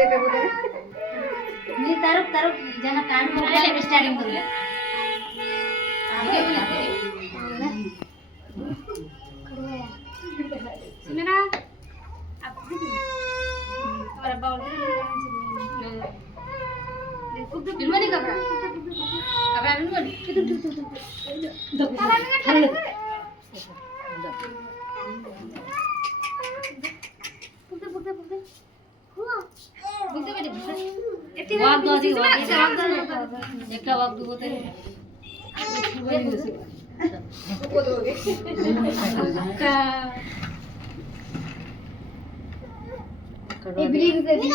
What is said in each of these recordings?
मी तारक तारक ज्यांना काढ म्हटलं स्टार्टिंग करूया सुनेना हमारा बाउल खूब दिलवानी कपड़ा कपड़ा दिलवानी वाक दो दी वाक एक वाक दो होते को दोगे ए ब्रिंग दे दी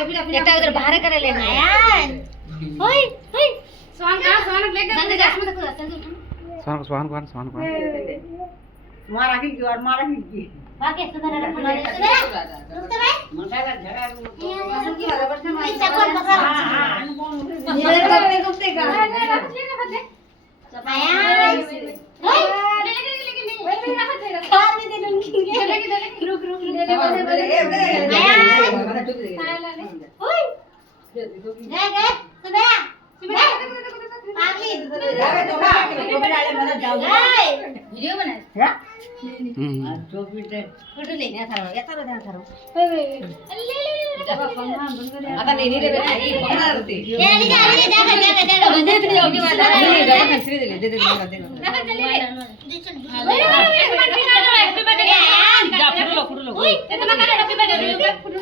धनिया डालो बाहर करायला स्वान मारा की बाकी असं करायला वीडियो बनाए फोटो लेने था येता रे था आता लेनी रे आई पकड़ा होती ये जा बंदे ते योगी वाला नहीं डबल कंसीडर दे दे डबल चले हैप्पी बर्थडे जा फोटो लो ओए ते मका हैप्पी बर्थडे फोटो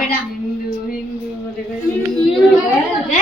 बेटा